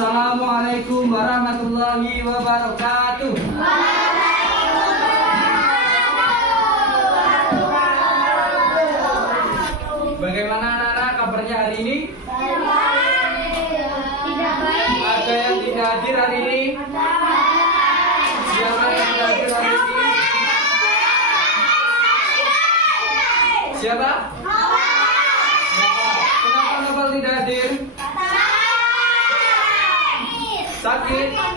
Assalamualaikum warahmatullahi wabarakatuh. Bagaimana anak-anak kabarnya hari ini? Tidak baik. Ada yang tidak hadir hari ini? Siapa yang tidak hadir hari ini? Siapa? Kenapa Nopal tidak hadir? Sakit? Kita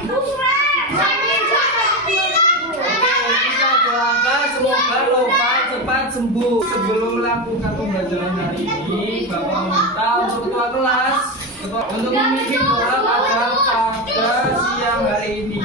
doakan semoga Nopal cepat sembuh. Sebelum melakukan pembelajaran hari ini, Bapak meminta untuk ketua kelas untuk memimpin doa pada siang hari ini.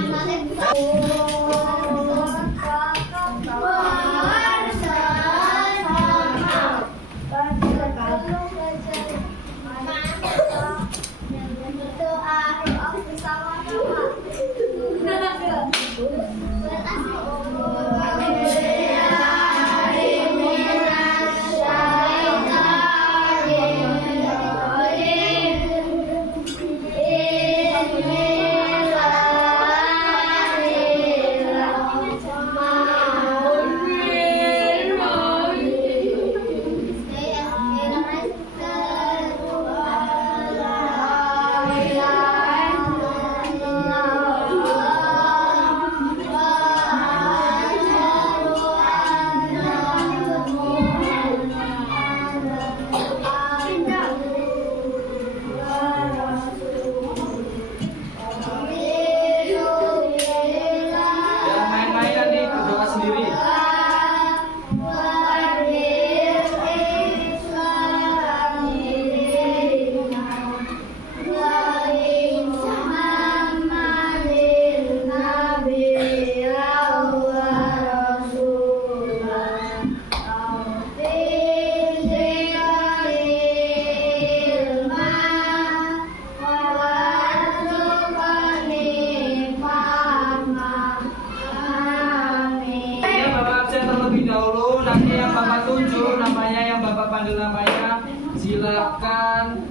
Nanti yang Bapak tunjuk namanya, yang Bapak panggil namanya, silakan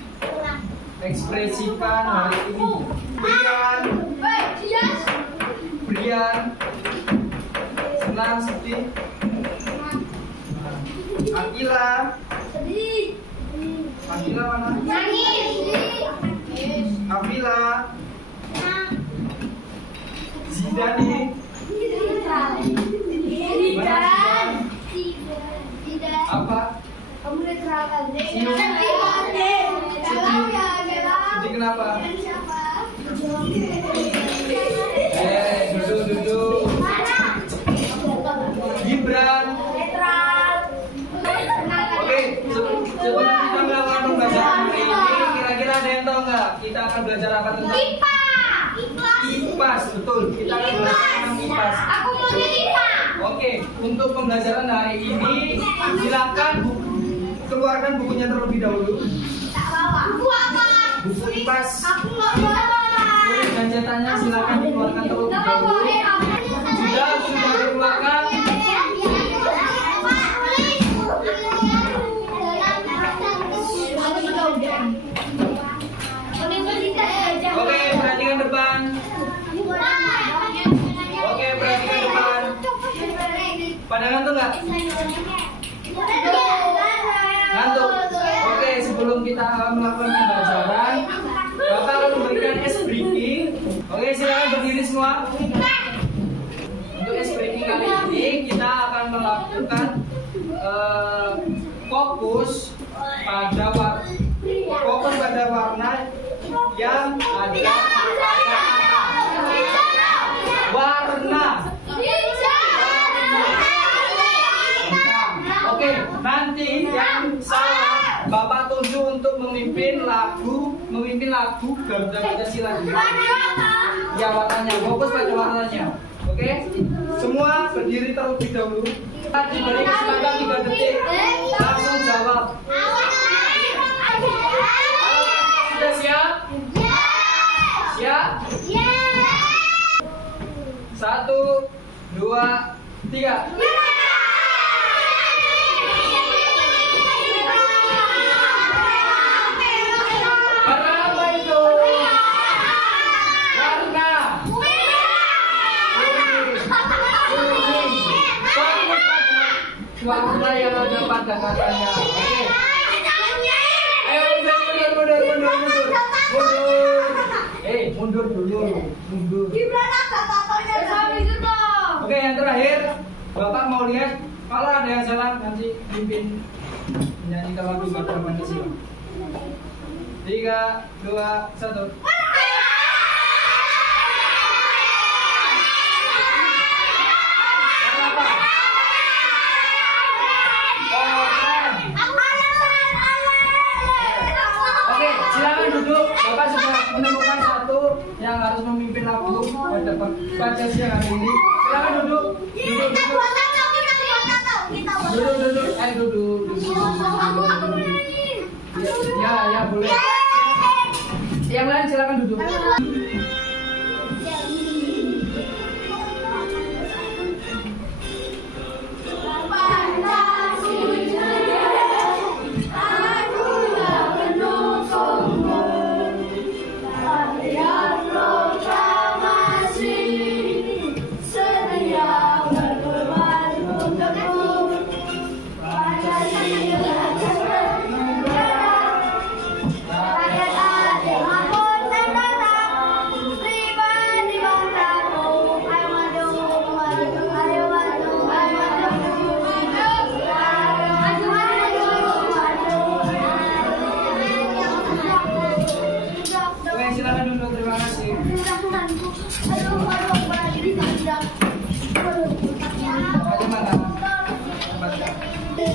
ekspresikan hari ini. Brian, senang, sedih. Akila mana? Afila, Zidani. Apa? Kamu netral. Sedih kenapa? Duduk. Gibran. Oke, sebelum kita melakukan pembelajaran hari ini, kira-kira ada yang tahu nggak? Kita akan belajar apa tentang? IPAS, betul. Kita akan belajar tentang IPAS. Aku mau jadi IPA. Oke, untuk pembelajaran hari ini, silakan keluarkan bukunya terlebih dahulu. Buku apa? Buku IPAS. Aku nggak bawa. Dan cetakannya silakan dikeluarkan terlebih dahulu. Sudah dikeluarkan. Oke, perhatikan depan. Pada ngantuk nggak? Ngantuk. Oke, sebelum kita melakukan pembelajaran, Bapak akan memberikan ice breaking. Oke, silakan berdiri semua. Untuk ice breaking kali ini kita akan melakukan fokus pada warna yang ada warna. Oke, nanti yang salah Bapak tunjuk untuk memimpin lagu Garuda Pancasila. Ya, warnanya, fokus pada warnanya. Oke, semua berdiri terlebih dahulu. Kita diberi kesempatan 3 detik, langsung jawab. Sudah siap? Siap? 1, 2, 3. pada katanya. Oke. Ayo mundur. Mundur dulu. Oke, yang terakhir, Bapak mau lihat kalau ada yang salah nanti pimpin menyanyikan lagu Batra Pancasila. 3, 2, 1. Oke, silakan duduk. Bapak sudah menemukan satu yang harus memimpin lagu pada Pancasila hari ini. Silakan duduk. Duduk. Ayo duduk. Ya, boleh. Yang lain silakan duduk.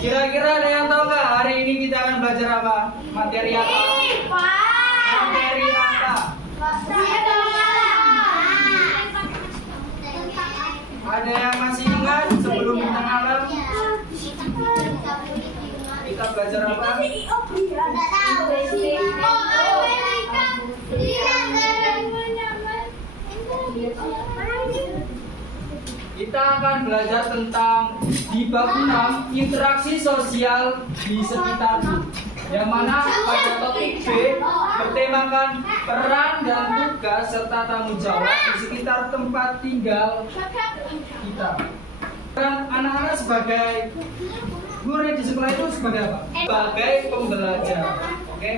Kira-kira ada yang tahu nggak hari ini kita akan belajar apa? Materi apa? Materi apa? Ada yang masih ingat sebelum bintang alam? Kita belajar apa? Kita akan belajar tentang di bab 6 interaksi sosial di sekitarmu, yang mana pada topik B bertemakan peran dan tugas serta tanggung jawab di sekitar tempat tinggal kita. Peran anak-anak sebagai murid di sekolah itu sebagai apa? Sebagai pembelajar. Oke,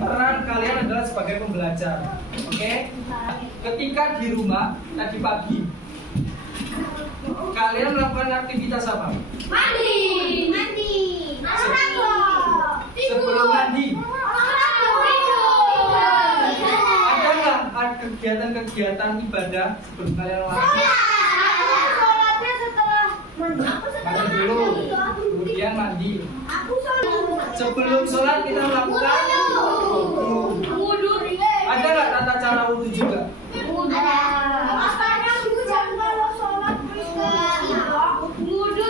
peran kalian adalah sebagai pembelajar. Oke, ketika di rumah tadi pagi kalian melakukan aktivitas apa? Mandi. Sebelum mandi ada nggak kegiatan-kegiatan ibadah sebelum kalian mandi? Mandi dulu, kemudian mandi. Sebelum sholat kita melakukan wudu. Ada nggak tata cara wudu juga?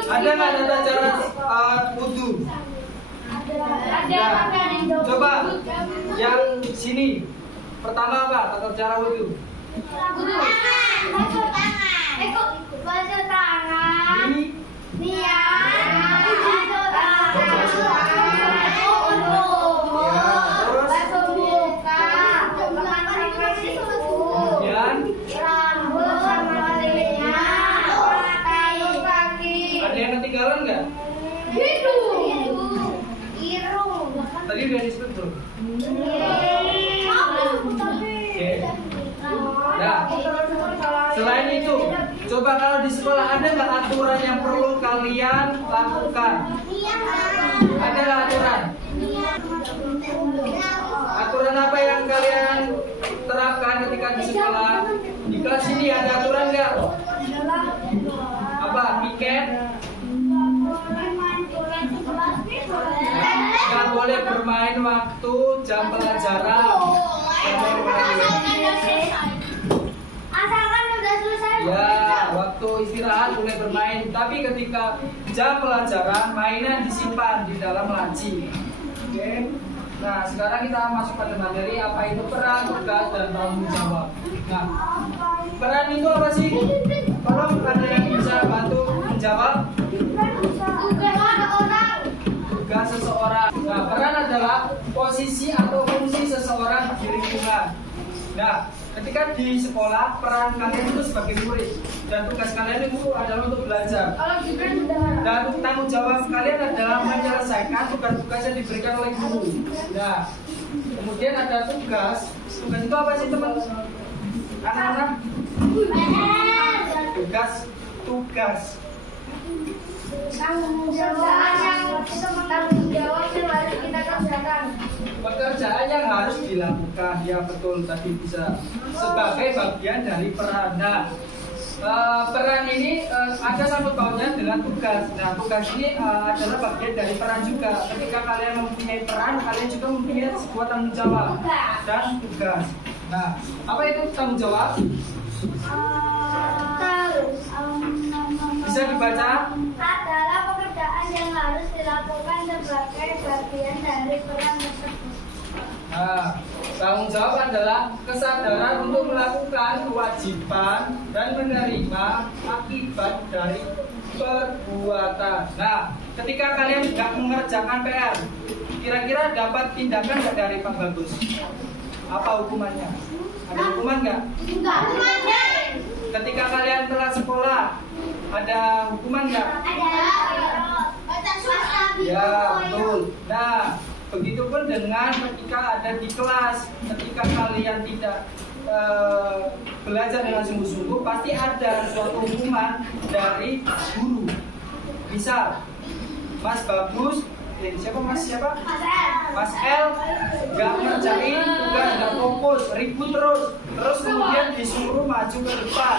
Ada nggak tata cara wudu? Nah, coba yang sini. Pertama apa tata cara wudu? Basuh tangan. Ketinggalan nggak? Tadi udah disebut tuh. Oke. Nah, selain itu, coba kalau di sekolah ada nggak aturan yang perlu kalian lakukan? Ada nggak aturan? Aturan apa yang kalian terapkan ketika di sekolah? Di kelas ini ada aturan nggak? Apa? Piket? Nggak boleh bermain waktu jam pelajaran. Asalkan udah selesai. Ya, waktu istirahat boleh bermain, tapi ketika jam pelajaran mainan disimpan di dalam laci. Oke. Nah, sekarang kita masuk pada materi apa itu peran, tugas, dan tanggung jawab. Nah, peran itu apa sih? Tolong ada yang bisa bantu menjawab? Tugas seseorang. Nah, peran adalah posisi atau fungsi seseorang di lingkungan. Nah, ketika di sekolah peran kalian itu sebagai murid dan tugas kalian itu adalah untuk belajar. Dan tanggung jawab kalian adalah menyelesaikan tugas-tugas yang diberikan oleh guru. Nah, kemudian ada tugas. Tugas itu apa sih teman? Anak-anak? Tugas. Tanggung jawab yang harus kita kerjakan. Pekerjaan yang harus dilakukan, ya betul tadi bisa sebagai bagian dari peran. Nah, peran ini ada sangkut pautnya dengan tugas. Nah, tugas ini adalah bagian dari peran juga. Ketika kalian mempunyai peran, kalian juga mempunyai sebuah tanggung jawab dan tugas. Nah, apa itu tanggung jawab? Bisa dibaca? Adalah pekerjaan yang harus dilakukan sebagai bagian dari peran tersebut. Nah, tanggung jawab adalah kesadaran untuk melakukan kewajiban dan menerima akibat dari perbuatan. Nah, ketika kalian tidak mengerjakan PR, kira-kira dapat tindakan nggak dari Pak Bagus? Apa hukumannya? Ada hukuman nggak? Enggak. Ketika kalian telat sekolah, ada hukuman nggak? Ya, betul. Nah, begitupun dengan ketika ada di kelas, ketika kalian tidak belajar dengan sungguh-sungguh, pasti ada suatu hukuman dari guru. Misal, Mas Bagus, siapa? Mas L nggak ngerjain tugas, nggak fokus, ribut terus kemudian disuruh maju ke depan.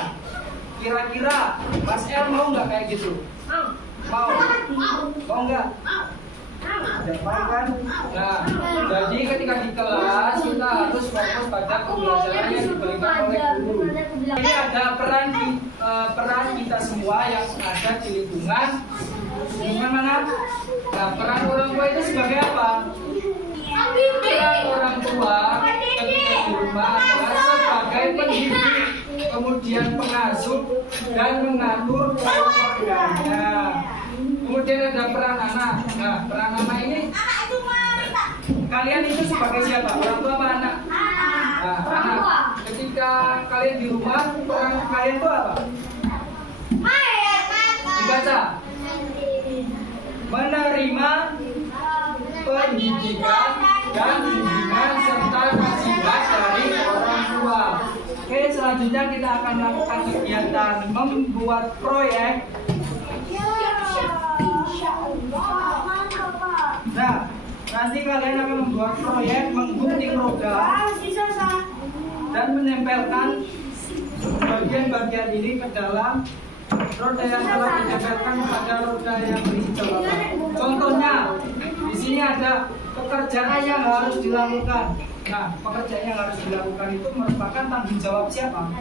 Kira-kira Mas L mau nggak kayak gitu? Mau nggak? Tidak mau kan? Nah, jadi ketika di kelas kita harus fokus pada pembelajaran yang diberikan oleh guru. Ini ada peran kita semua yang ada di lingkungan mana? Nah, peran orang tua itu sebagai apa? Peran orang tua ketika di rumah adalah sebagai pendidik, kemudian pengasuh dan mengatur keluarganya. Kemudian ada peran anak. Nah, peran anak ini kalian itu sebagai siapa? Orang tua apa anak? Nah, anak. Ketika kalian di rumah, peran kalian itu apa? Dibaca. Menerima pendidikan dan bimbingan serta nasihat dari orang tua. Oke, selanjutnya kita akan melakukan kegiatan membuat proyek. Nah, nanti kalian akan membuat proyek menggunting roda dan menempelkan bagian-bagian ini ke dalam roda yang telah ditempelkan pada roda yang berisi jawaban. Contohnya, di sini ada pekerjaan yang harus dilakukan. Nah, pekerjaan yang harus dilakukan itu merupakan tanggung jawab siapa?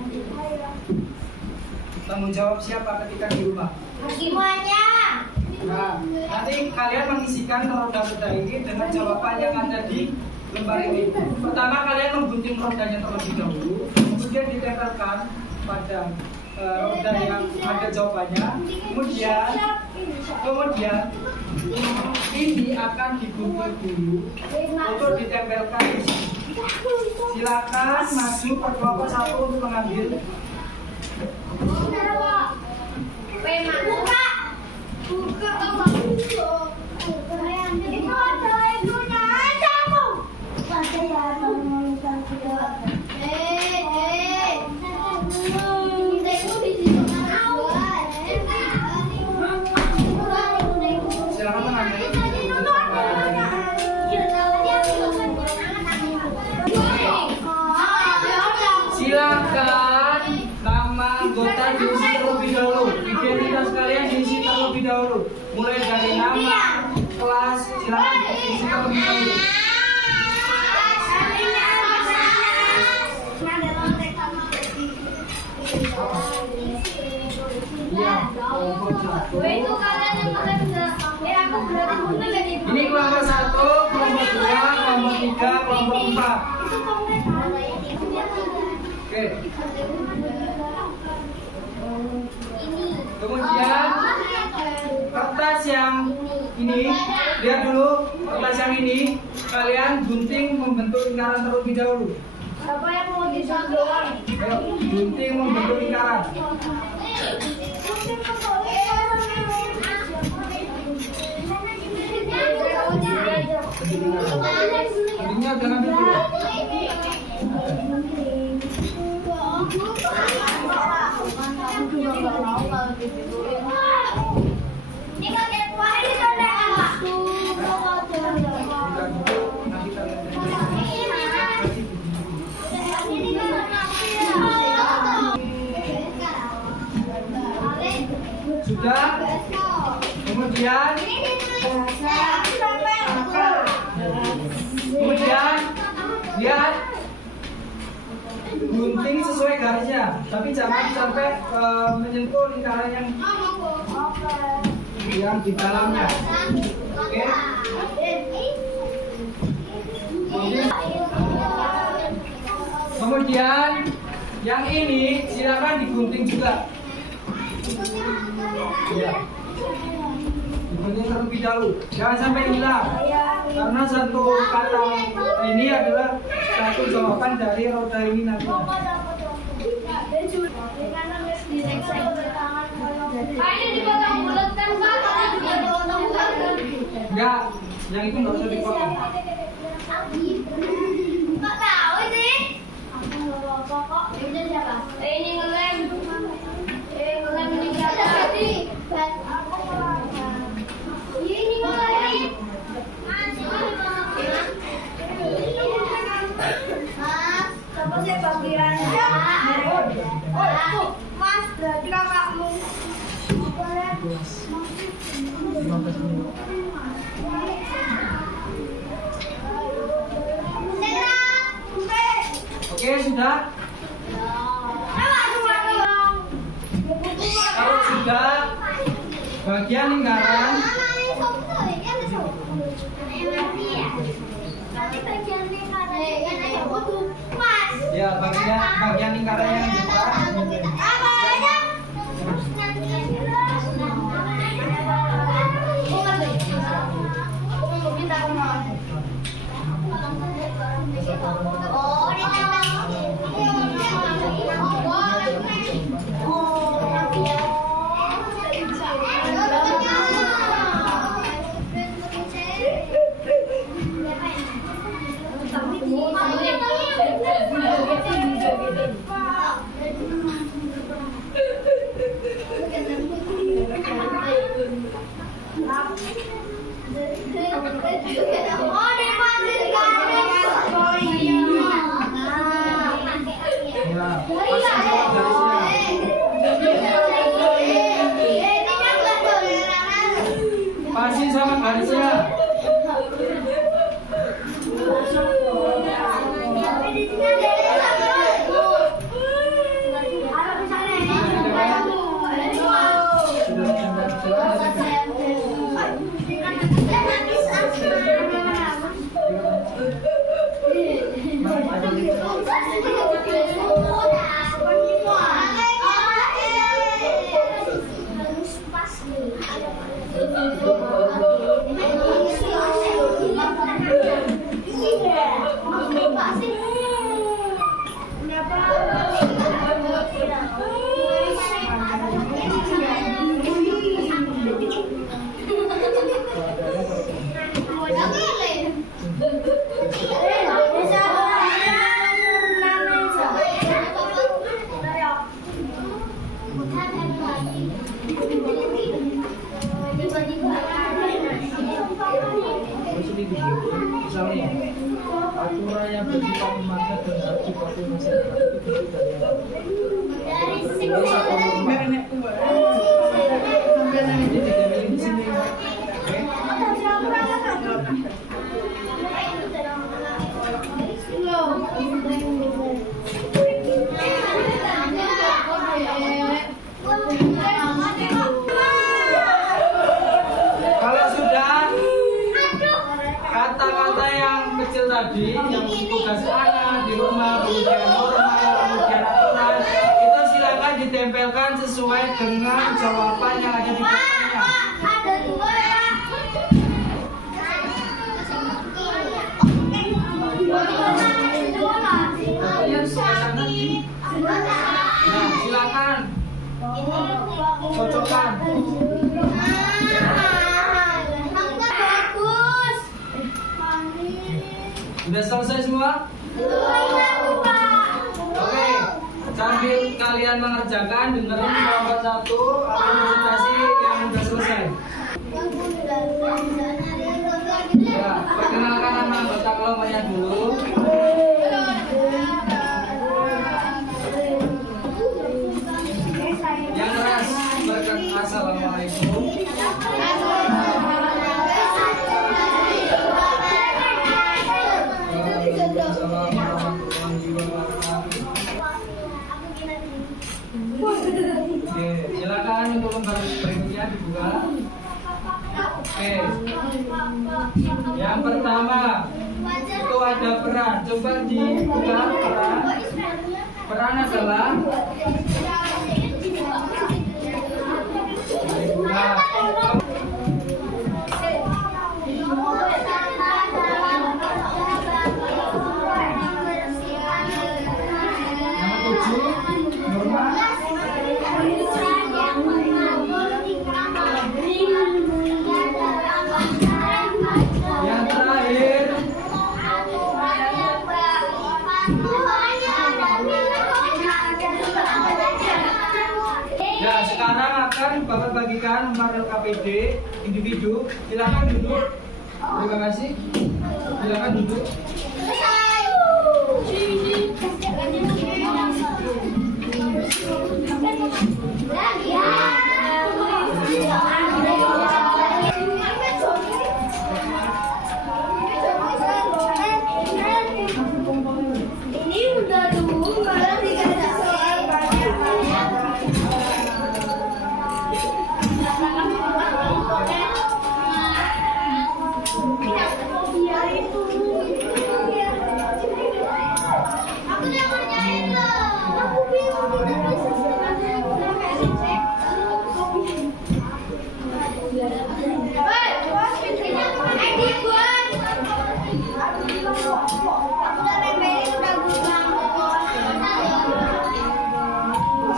Tanggung jawab siapa ketika di rumah? Semuanya. Nah, nanti kalian mengisikan roda-roda ini dengan jawaban yang ada di lembar ini. Pertama, kalian menggunting rodanya terlebih dahulu, kemudian ditempelkan pada roda yang ada jawabannya. Kemudian ini akan digunting dulu untuk ditempelkan di sini. Silakan maju ke kelompok satu untuk mengambil. Buka. Itu ada itunya. Kamu. Silakan mengambil. Silakan nama anggota diisi terlebih dahulu. Identitas kalian diisi terlebih dahulu. Mulai dari nama, kelas, silakan diisi terlebih dahulu. Ini kelompok 1, kelompok 2, kelompok 3, kelompok 4. Oke. Kemudian kertas yang ini, lihat dulu kertas yang ini, kalian gunting membentuk lingkaran terlebih dahulu. Apa yang mau disusun doang? Ayo, gunting membentuk lingkaran. Guntingnya jangan dulu. Ini kakek Pak, ini kakek apa? Sudah. Kemudian lihat gunting sesuai garisnya, tapi jangan sampai menyentuh lingkaran yang di dalamnya. Oke? Kemudian yang ini silakan digunting juga. Ya. Digunting terlebih dahulu, jangan sampai hilang. Karena satu kata ini adalah satu jawaban dari roda ini nanti. Ini dipotong bulat kan Pak? Enggak, yang itu nggak usah dipotong. Nggak tahu sih. Ini siapa? Ini ngelem. Ngelem ini siapa? Ini ngelem. Mas, siapa sih bagian? Mas, berarti kakakmu. Oke, sudah. Kalau sudah, bagian lingkaran ya, bagian lingkaran yang di depan. Pasin sama garisnya. Misalnya, aturan yang bersifat memaksa dan harus dipatuhi masyarakat itu terdiri dari di sini. Kalau sudah, kata-kata yang kecil tadi yang tugas anak di rumah, kemudian norma, kemudian aturan, itu silakan ditempelkan sesuai dengan jawaban yang ada di belakangnya. Ada dua ya. Cocokan. Bagus. Sudah selesai semua? Oke, sambil kalian mengerjakan, dengerin nomor 1 presentasi yang sudah selesai. Ya, perkenalkan nama anggota kelompoknya dulu. Yang keras, Assalamualaikum. Oke, silakan untuk lembar berikutnya dibuka. Oke, yang pertama itu ada peran. Coba dibuka peran. Peran adalah nomor 7, Norma. Yang terakhir ya, sekarang akan Bapak bagikan lembar KPD individu. Silakan duduk. Terima kasih. Silakan duduk. Ini udah dulu, malah dikasih soal banyak.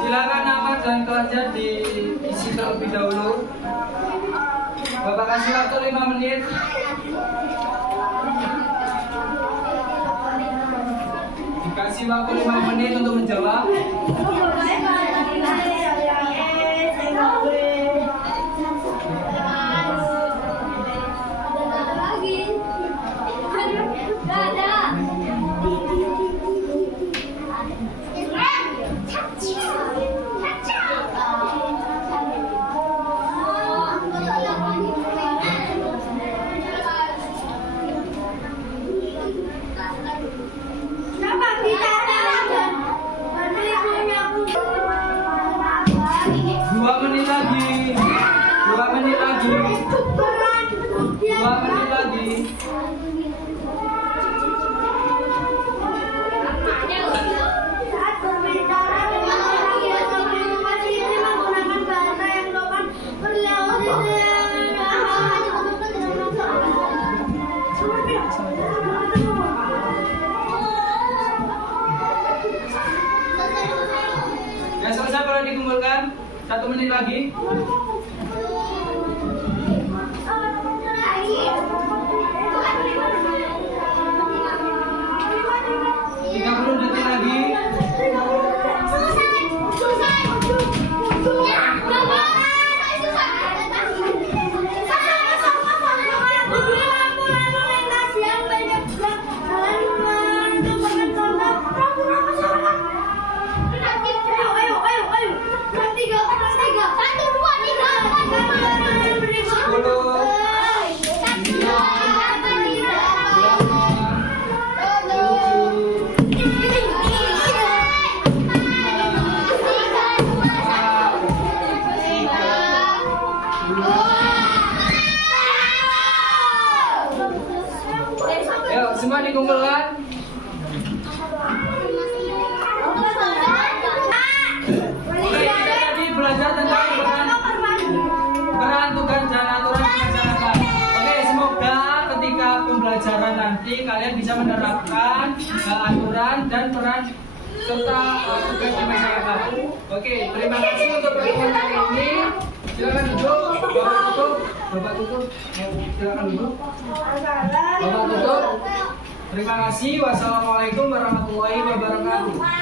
Silakan nama dan kelasnya diisi terlebih dahulu. Bapak kasih waktu 5 menit. Dikasih waktu 5 menit untuk menjawab. Dua menit lagi. 2 menit lagi. 2 menit lagi. Saat berbicara dengan orang yang berkomunikasi ini menggunakan bahasa yang sopan, Ya, selesai kalau dikumpulkan. 1 menit lagi. 30 detik lagi. Yuk, semua dikumpulkan. Oke, kita tadi belajar tentang peran tugas dan aturan masyarakat. Oke, semoga ketika pembelajaran nanti kalian bisa menerapkan aturan dan peran serta tugas di masyarakat. Oke, terima kasih untuk pertemuan kali ini. Silakan duduk, Bapak tutup. Silakan duduk. Bapak tutup. Terima kasih. Wassalamualaikum warahmatullahi wabarakatuh.